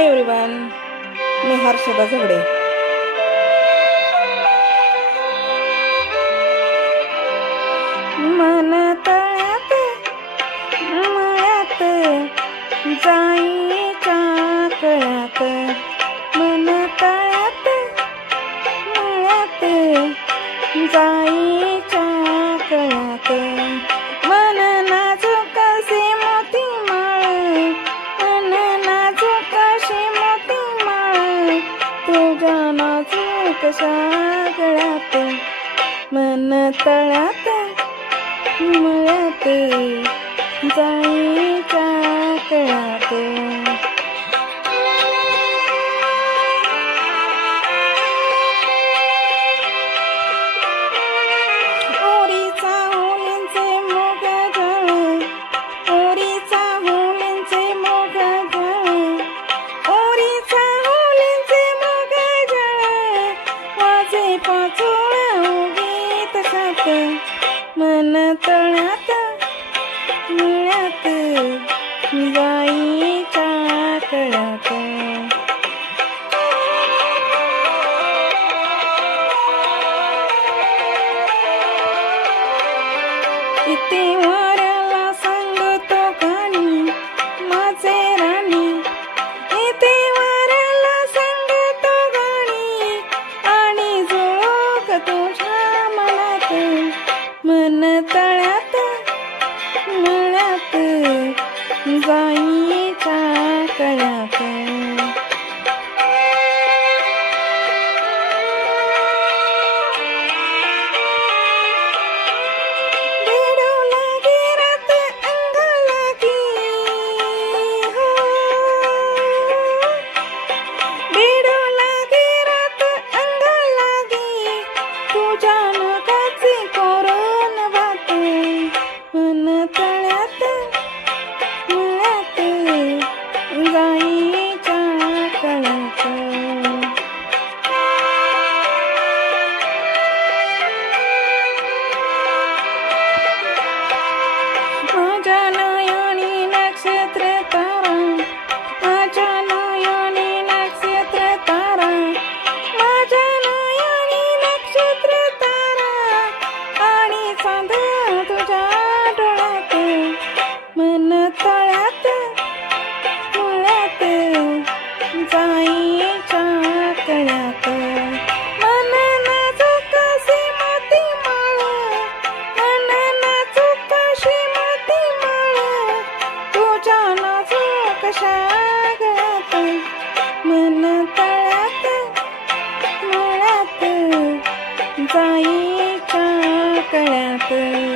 Hi everyone, मी हर्षदा झगडे. मन तळ्यात मळ्यात जाईच्या कळ्यात, मन तळ्यात मळ्यात जाईच्या कळ्यात, मन नाजूकसे मोती माळ, मन नाजूकसे मोती माळ, तुझ्या नाजूकशा गळ्यात, मन तळ्यात मळ्यात जाईच्या कळ्यात. ओरीचा हुलींचे मोग जळ, ओरीचा हुलींचे मोग जळ, ओरीचा हुलींचे मोग जळ, वाजे पाचोळ्या उगीत सात, मन तळ्यात मळ्यात जाईच्या कळ्यात. किती वाऱ्याला सांगतो गाणी माझे राणी, किती वाऱ्याला सांगतो गाणी, आणि झोक तुझ्या मनात, मन तळ्यात मळ्यात जाईच्या कळ्यात. बेडू लागी रात अंग लागी, हो बेडू लागी रात अंग लागी, तुझ्या नखाची कोरून वाट, मन तळ्यात मळ्यात जाईच्या कळ्यात. माझ्या नयनी नक्षत्र तारा, माझ्या नयनी नक्षत्र तारा, माझ्या नयनी नक्षत्र तारा, आणि चांद तुझ्या डोळ्यात, मन तळ्यात मळ्यात जाईच्या कळ्यात, मन नाजूकसे मोती माळ, मन नाजूकसे मोती माळ, तुझ्या नाजूकशा गळ्यात, मन तळ्यात मळ्यात जाईच्या कळ्यात.